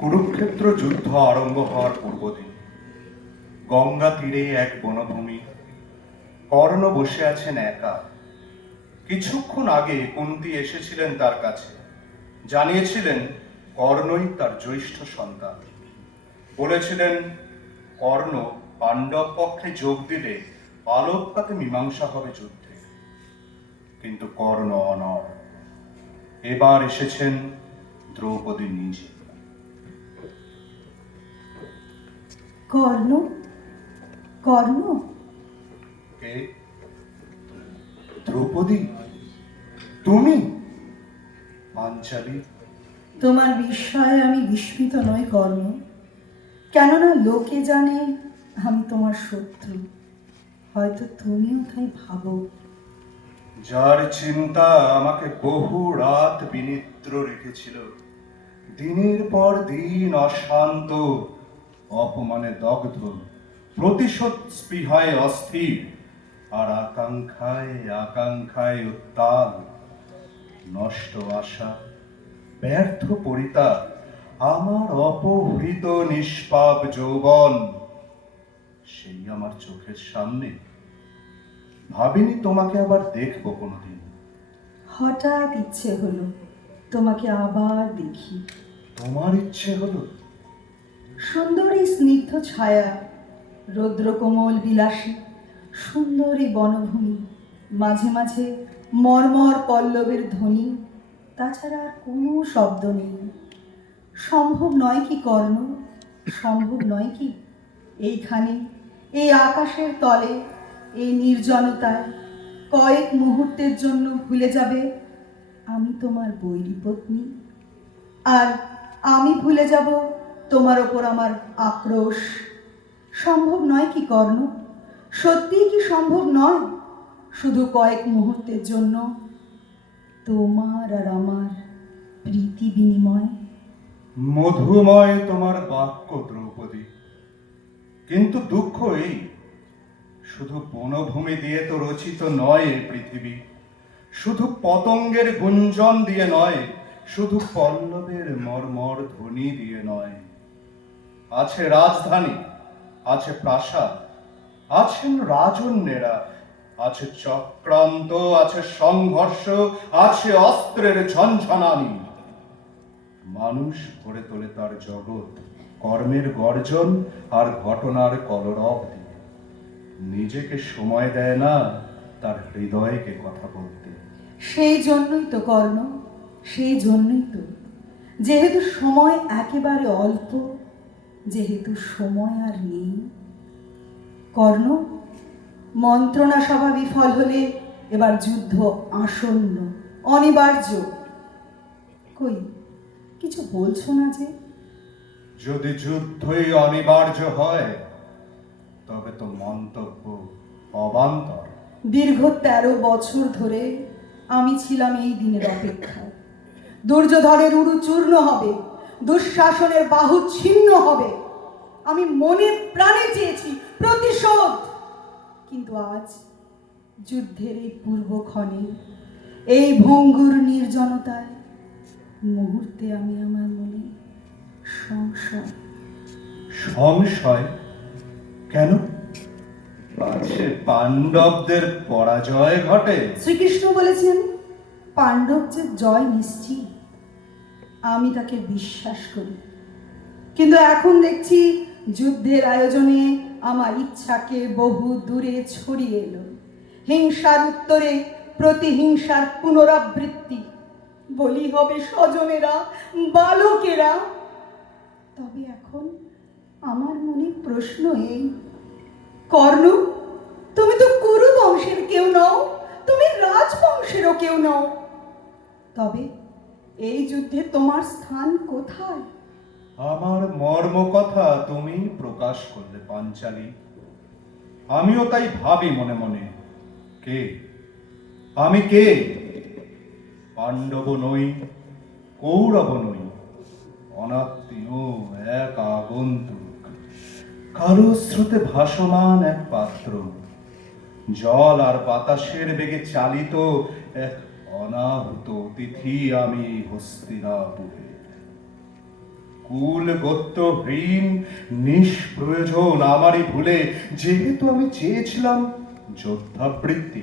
কুরুক্ষেত্র যুদ্ধ আরম্ভ হওয়ার পূর্বদিন গঙ্গা তীরে এক বনভূমি। কর্ণ বসে আছেন একা। কিছুক্ষণ আগে কুন্তী এসেছিলেন তার কাছে, জানিয়েছিলেন কর্ণই তার জ্যৈষ্ঠ সন্তান। বলেছিলেন কর্ণ পাণ্ডব পক্ষে যোগ দিলে আলোকপাতে মীমাংসা হবে যুদ্ধে। কিন্তু কর্ণ অনড়। এবার এসেছেন দ্রৌপদী নিজে। কর্ণ, কর্ণ, কে? দ্রৌপদী, তুমি? পাঞ্চালী। তোমার বিস্ময়ে আমি বিস্মিত নই কর্ণ, কেননা লোকে জানে আমি তোমার শত্রু। হয়তো তুমিও তাই ভাবো। যার চিন্তা আমাকে বহু রাত বিনিদ্র রেখেছিল, দিনের পর দিন অশান্ত, অপমানে দগ্ধ, প্রতিশোধ স্পৃহায় অস্থির, আর আকাঙ্ক্ষায় আকাঙ্ক্ষায় উত্তাল। নষ্ট আশা, ব্যর্থ পরিতাপ, আমার অপহৃত নিষ্পাপ যৌবন সেই আমার চোখের সামনে। ভাবিনি তোমাকে আবার দেখবো কোনোদিন। হঠাৎ ইচ্ছে হলো তোমাকে আবার দেখি। তোমার ইচ্ছে হলো? সুন্দরী স্নিগ্ধ ছায়া, রৌদ্রকোমল বিলাসী, সুন্দরী বনভূমি, মাঝে মাঝে মর্মর পল্লবের ধ্বনি, তাছাড়া আর কোনো শব্দ নেই। সম্ভব নয় কি কর্ণ, সম্ভব নয় কি এইখানে, এই আকাশের তলে, এই নির্জনতায় কয়েক মুহূর্তের জন্য ভুলে যাবে আমি তোমার বৈরী পত্নী, আর আমি ভুলে যাব তোমার ওপর আমার আক্রোশ। সম্ভব নয় কি কর্ণ, সত্যিই কি সম্ভব নয়? শুধু কয়েক মুহূর্তের জন্য তোমার আর আমার প্রীতি বিনিময়। মধুময় তোমার বাক্য দ্রৌপদী, কিন্তু দুঃখ এই, শুধু বনভূমি দিয়ে তো রচিত নয় এই পৃথিবী, শুধু পতঙ্গের গুঞ্জন দিয়ে নয়, শুধু পল্লবের মর্মর ধ্বনি দিয়ে নয়। আছে রাজধানী, আছে প্রাসাদ, আছেন রাজন্যেরা, আছে চক্রান্ত, আছে সংঘর্ষ, আছে অস্ত্রের ঝনঝনানি। মানুষ ভরে তোলে তার জগৎ কর্মের গর্জন আর ঘটনার কলরব দিয়ে। নিজেকে সময় দেয় না তার হৃদয়কে কথা বলতে। সেই জন্যই তো কর্ণ, সেই জন্যই তো, যেহেতু সময় একেবারে অল্প, যেহেতু সময় আর নেই। কর্ণ, মন্ত্রণা সভা বিফল হলে এবার যুদ্ধ আসন্ন, অনিবার্য। কই কিছু বলছো না যে? যদি যুদ্ধই অনিবার্য হয় তবে তো মন্তব্য অবান্তর। দীর্ঘ 13 বছর ধরে আমি ছিলাম এই দিনের অপেক্ষায়। দুর্যোধনের উরু চূর্ণ হবে, দুঃশাসনের বাহু ছিন্ন হবে। আমি মনে প্রাণে চেয়েছি প্রতিশোধ, কিন্তু আজ যুদ্ধের এই পূর্বক্ষণে, এই ভঙ্গুর নির্জনতায়, মুহূর্তে আমি আমার মনে সংশয়। সংশয়? কেন? আছে পাণ্ডবদের পরাজয় ঘটে। শ্রীকৃষ্ণ বলেছেন পাণ্ডব যে জয় নিশ্চিত। আমি তাকে বিশ্বাস করি, কিন্তু এখন দেখছি যুদ্ধের আয়োজনে আমার ইচ্ছাকে বহু দূরে ছড়িয়ে এলো। হিংসার উত্তরে প্রতিহিংসার পুনরাবৃত্তি। বলি হবে স্বজনেরা, বালকেরা। তবে এখন আমার মনে প্রশ্ন এই, কর্ণ, তুমি তো কুরু বংশের কেউ নও, তুমি রাজবংশেরও কেউ নও। তবে এই যুদ্ধে তোমার স্থান কোথায়? আমার মর্ম কথা তুমি প্রকাশ করলে পাঞ্চালী। আমিও তাই ভাবি মনে মনে, কে আমি? কে? পাণ্ডব নই, কৌরব নই, অনাত্মীয় এক আগন্তুক, কালো স্রোতে ভাসমান এক পাত্র, জল আর বাতাসের বেগে চালিত এক অনাহূত অতিথি আমি হস্তিনাপুরে। কুল গোত্রহীন নিষ্প্রয়োজন আমারই ভুলে যেহেতু আমি চেয়েছিলাম যোদ্ধাবৃত্তি,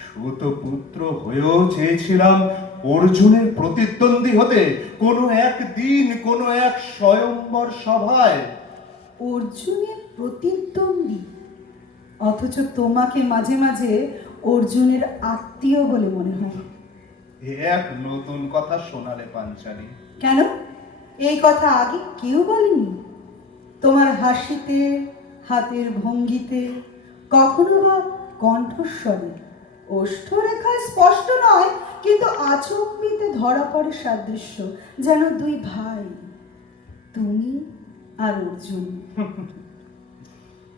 সুতপুত্র হয়েও চেয়েছিলাম অর্জুনের প্রতিদ্বন্দ্বী হতে কোনো একদিন কোনো এক স্বয়ম্বর সভায়। অর্জুনের প্রতিদ্বন্দ্বী, অথচ তোমাকে মাঝে মাঝে অর্জুনের আত্মীয় বলে মনে হয়। এ এক নতুন কথা শোনালে পাঞ্চালী। কেন? এই কথা আগে কেউ বলেনি। তোমার হাসিতে, হাতের ভঙ্গিতে, কখনো বা কণ্ঠস্বরে, ওষ্ঠরেখায় স্পষ্ট নয় কিন্তু আচম্বিতে ধরা পড়ে সাদৃশ্য, যেন দুই ভাই, তুমি আর অর্জুন।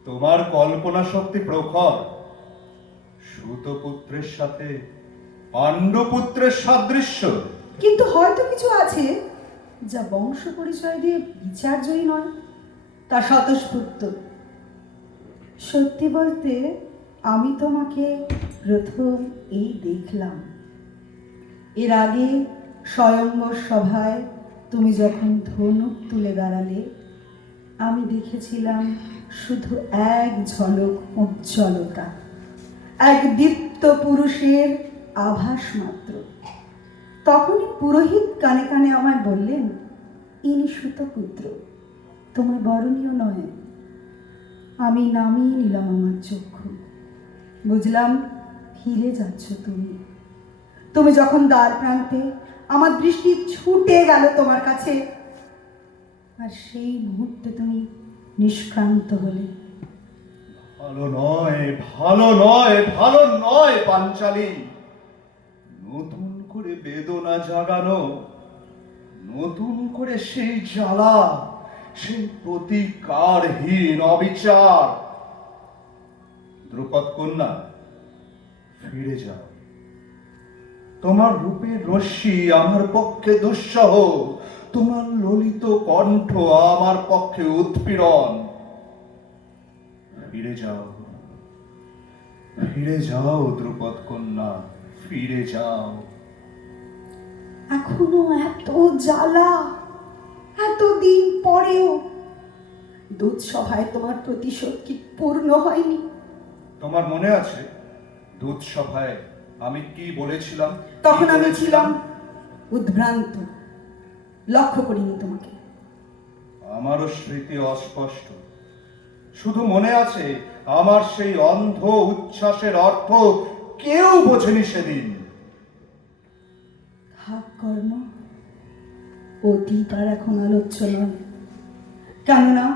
তোমার কল্পনা শক্তি প্রখর। সুতপুত্রের সাথে পাণ্ডুপুত্রের সাদৃশ্য। কিন্তু হয়তো কিছু আছে যা বংশ পরিচয় দিয়ে বিচার্যই নয়, তা স্বতঃস্ফূর্ত। সত্যি বলতে আমি তোমাকে প্রথম এই দেখলাম। এর আগে স্বয়ম্বর সভায় তুমি যখন ধনুক তুলে দাঁড়ালে, আমি দেখেছিলাম শুধু এক ঝলক উজ্জ্বলতা, এক দীপ্ত পুরুষের আভাস মাত্র। তখনই পুরোহিত কানে কানে আমায় বললেন, ইনি সুতপুত্র, তোমার বরণীয় নয়। আমি নামিয়ে নিলাম আমার চক্ষু, বুঝলাম ফিরে যাচ্ছ তুমি। তুমি যখন দ্বার প্রান্তে, আমার দৃষ্টি ছুটে গেল তোমার কাছে, আর সেই মুহূর্তে তুমি নিষ্ক্রান্ত হলে। ভালো নয়, ভালো নয়, ভালো নয় পাঞ্চালী। নতুন করে বেদনা জাগানো, নতুন করে সেই জ্বালা, সেই প্রতিকারহীন অবিচার। দ্রুপদ কন্যা, ফিরে যাও। তোমার রূপের রশ্মি আমার পক্ষে দুঃসহ, তোমার ললিত কণ্ঠ আমার পক্ষে উৎপীড়ন। ফিরে যাও, ফিরে যাও দ্রুপদ কন্যা, ফিরে যাও। এখনো এত জ্বালা, এতদিন পরেও দুধসভায় তোমার প্রতিশোধ কি পূর্ণ হয়নি? তোমার মনে আছে দুধসভায় আমি কি বলেছিলাম? তখন আমি ছিলাম উদ্ভ্রান্ত, লক্ষ্য করিনি তোমাকে। আমারও স্মৃতি অস্পষ্ট, শুধু মনে আছে আমার সেই অন্ধ উচ্ছ্বাসের অর্থ কেউ বোঝেনি সেদিন। থাক কর্ণ, অতীত আর এখন আলোচ্য নয়। কেননা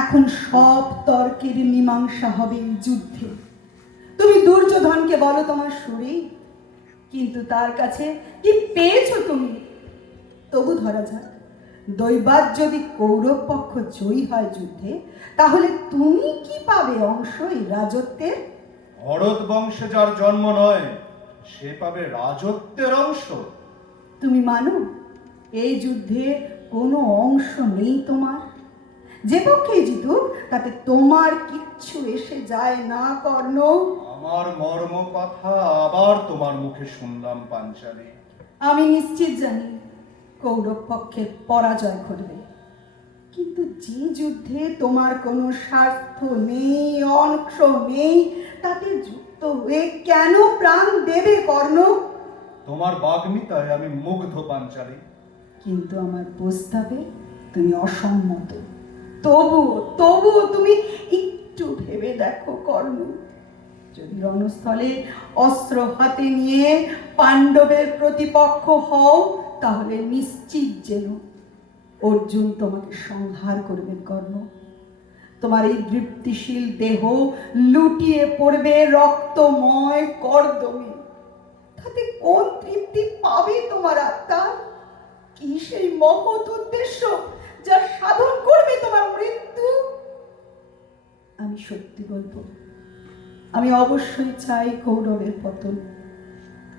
এখন সব তর্কের মীমাংসা হবে যুদ্ধে। তুমি দুর্যোধনকে বলো তোমার সুরে, কিন্তু তার কাছে কি পেয়েছো তুমি? তবু ধরা যাক, দৈবাৎ যদি কৌরব পক্ষ জয়ী হয় যুদ্ধে, তাহলে তুমি কি পাবে অংশ এই রাজত্বের? ভরত বংশে যার জন্ম নয়, সে পাবে রাজত্বের অংশ। তুমি মানো এই যুদ্ধে কোনো অংশ নেই তোমার? যে পক্ষে জিতুক তাতে তোমার কিচ্ছু এসে যায় না কর্ণ। আমার মর্ম কথা আবার তোমার মুখে শুনলাম পাঞ্চালী। আমি নিশ্চিত জানি কৌরব পক্ষের পরাজয় ঘটবে, কিন্তু যে যুদ্ধে তোমার কোনো স্বার্থ নেই, অংশ নেই, তাতে যুক্ত হয়ে কেন প্রাণ দেবে কর্ণ? তোমার বাগ্মিতায় আমি মুগ্ধ পাঞ্চালী। কিন্তু আমার প্রস্তাবে তুমি অসম্মত। তবুও তুমি একটু ভেবে দেখো কর্ণ, যদি রণস্থলে অস্ত্র হাতে নিয়ে পাণ্ডবের প্রতিপক্ষ হও, তাহলে নিশ্চিত যেন অর্জুন তোমাকে সংহার করবেন কর্ণ। তোমার এই দৃপ্তিশীল দেহ লুটিয়ে পড়বে রক্তময় কর্দমে। তাতে কোন তৃপ্তি পাবে তোমার আত্মা? কি সেই মহৎ উদ্দেশ্য যা সাধন করবে তোমার মৃত্যু? আমি সত্যি বলবো, আমি অবশ্যই চাই কৌরবের পতন,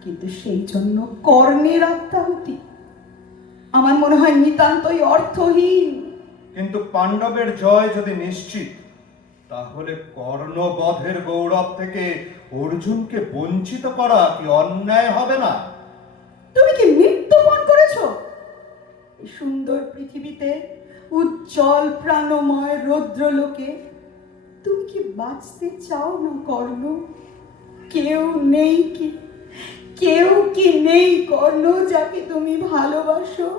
কিন্তু সেই জন্য কর্ণের আত্মাহুতি আমার মনে হয় নিতান্তই অর্থহীন। কিন্তু পাণ্ডবের জয় যদি নিশ্চিত, তাহলে কর্ণবধের গৌরব থেকে অর্জুনকে বঞ্চিত করা কি অন্যায় হবে না? তুমি কি মৃত্যুপণ করেছো? এই সুন্দর পৃথিবীতে, উজ্জ্বল প্রাণময় রৌদ্রলোকে তুমি কি বাঁচতে চাও না কর্ণ? কেউ নেই কি, কেউ কি নেই কর্ণ যাকে তুমি ভালোবাসো?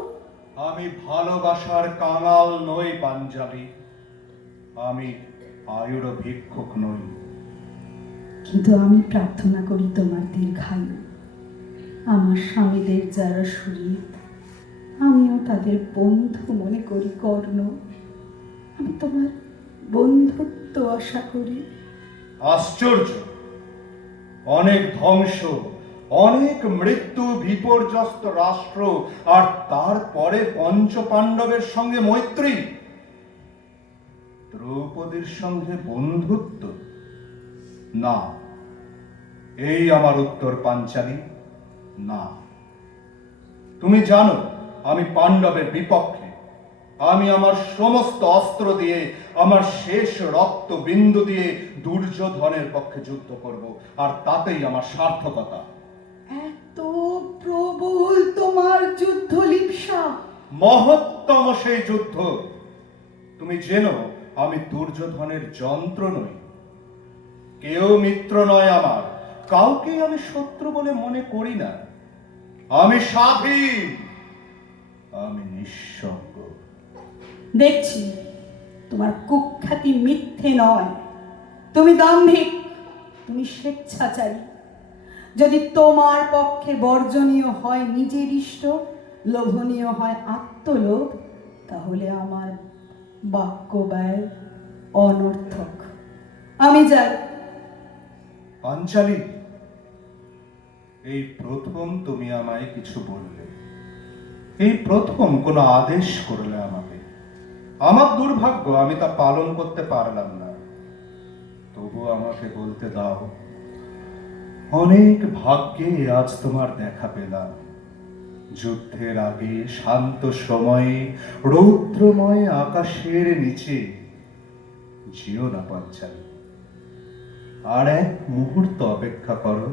আমি ভালোবাসার কাঙাল নই পাঞ্জাবি, আমি আয়ুর ভিক্ষুক নই। কিন্তু আমি প্রার্থনা করি তোমার দীর্ঘায়ু। আমার স্বামীদের যারা শরীর, আমিও তাদের বন্ধু মনে করি কর্ণ। আমি তোমার বন্ধুত্ব আশা করি। আশ্চর্য! অনেক ধ্বংস, অনেক মৃত্যু, বিপর্যস্ত রাষ্ট্র, আর তারপরে পঞ্চ পাণ্ডবের সঙ্গে মৈত্রী, দ্রৌপদীর সঙ্গে বন্ধুত্ব? না, এই আমার উত্তর পাঞ্চালী, না। তুমি জানো আমি পাণ্ডবের বিপক্ষে। আমি আমার সমস্ত অস্ত্র দিয়ে, আমার শেষ রক্ত বিন্দু দিয়ে দুর্যোধনের পক্ষে যুদ্ধ করব, আর তাতেই আমার সার্থকতা। এত প্রবল তোমার যুদ্ধ লিপ্সা! মহত্তম সেই যুদ্ধ। তুমি জেনো আমি দুর্যোধনের যন্ত্র নই, কেউ মিত্র নয় আমার, কাউকে আমি শত্রু বলে মনে করি না। আমি স্বাধীন, আমি নিঃসঙ্গ। দেখছি তোমার কুখ্যাতি মিথ্যে নয়। তুমি দাম্ভিক, তুমি স্বেচ্ছাচারী। যদি তোমার পক্ষে বর্জনীয় হয় নিজের ইষ্ট, লোভনীয় হয় আত্মলোভ, তাহলে আমার বাক্য ব্যয় অনর্থক। আমি যাই। পাঞ্চালী, এই প্রথম তুমি আমায় কিছু বললে, এই প্রথম কোনো আদেশ করলে আমাকে। আমার দুর্ভাগ্য, আমি তা পালন করতে পারলাম না। তবু আমাকে বলতে দাও, অনেক ভাগ্যে আজ তোমার দেখা পেলাম। যুদ্ধের আগে শান্ত সময়ে রৌদ্রময় আকাশের নিচে যেও না পাঞ্চালী, আর এক মুহূর্ত অপেক্ষা করো।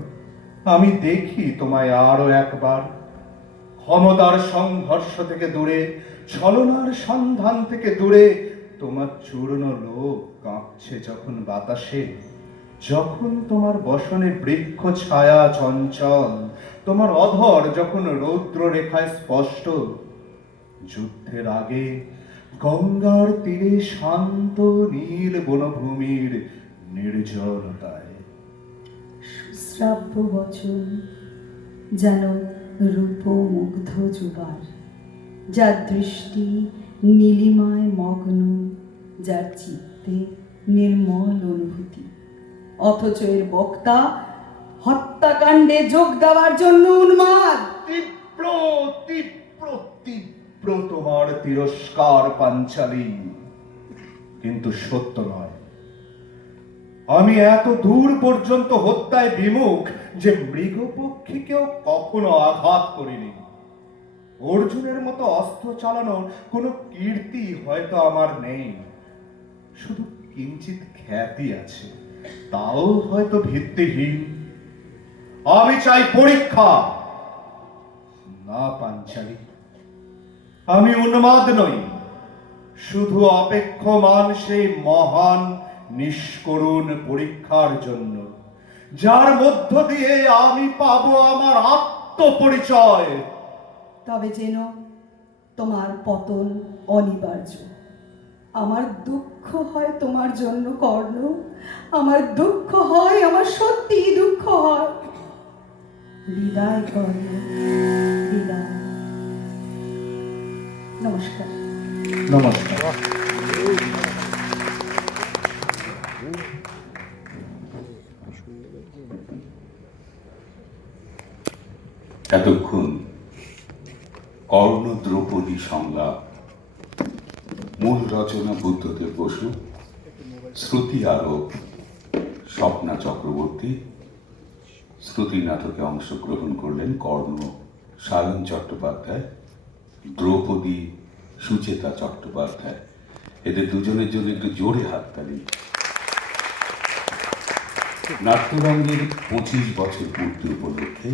আমি দেখি তোমায় আরো একবার। ক্ষমতার সংঘর্ষ থেকে দূরে, ছলনার সন্ধান থেকে দূরে, তোমার চূর্ণ লোক কাঁপছে যখন বাতাসে, যখন তোমার বসনে বৃক্ষ ছায়া চঞ্চল, তোমার অধর যখন রৌদ্র রেখায় স্পষ্ট। যুদ্ধের আগে গঙ্গার তীরে শান্ত নীল বনভূমির নির্জনতায়। সুশ্রাব্য বচন যেন রূপমুগ্ধ যুবার, যার দৃষ্টি নীলিমায় মগ্ন, যার চিত্তে নির্মল অনুভূতি, অথচ এর বক্তা হত্যাকাণ্ডে যোগ দেওয়ার জন্য উন্মাদ। তীব্র তীব্র তীব্র তোমার তিরস্কার পাঞ্চালী, কিন্তু সত্য নয়। আমি এত দূর পর্যন্ত হত্যায় বিমুখ যে মৃগপক্ষীকেও কখনো আঘাত করিনি। অর্জুনের মতো অস্ত্র চালানোর কোনো কীর্তি হয়তো আমার নেই, শুধু কিঞ্চিত খ্যাতি আছে, তাও হয়তো ভিত্তিহীন। আমি চাই পরীক্ষা। না পাঞ্চালী, আমি উন্মাদ নই, শুধু অপেক্ষমান সেই মহান নিষ্করুণ পরীক্ষার জন্য, যার মধ্য দিয়ে আমি পাবো আমার আত্মপরিচয়। তবে যেন তোমার পতন অনিবার্য। আমার দুঃখ হয় তোমার জন্য কর্ণ, আমার দুঃখ হয়, আমার সত্যি দুঃখ হয়। বিদায় কর্ণ, বিদায়। নমস্কার। নমস্কার। এতক্ষণ কর্ণ দ্রৌপদী সংলাপ, মূল রচনা বুদ্ধদেব বসু, শ্রুতি আরোপ স্বপ্না চক্রবর্তী। শ্রুতি নাটকে অংশগ্রহণ করলেন কর্ণ সায়ন চট্টোপাধ্যায়, দ্রৌপদী সুচেতা চট্টোপাধ্যায়। এদের দুজনের জন্য একটু জোরে হাততালি। নাট্যরঙ্গের 25 বছর পূর্তি উপলক্ষে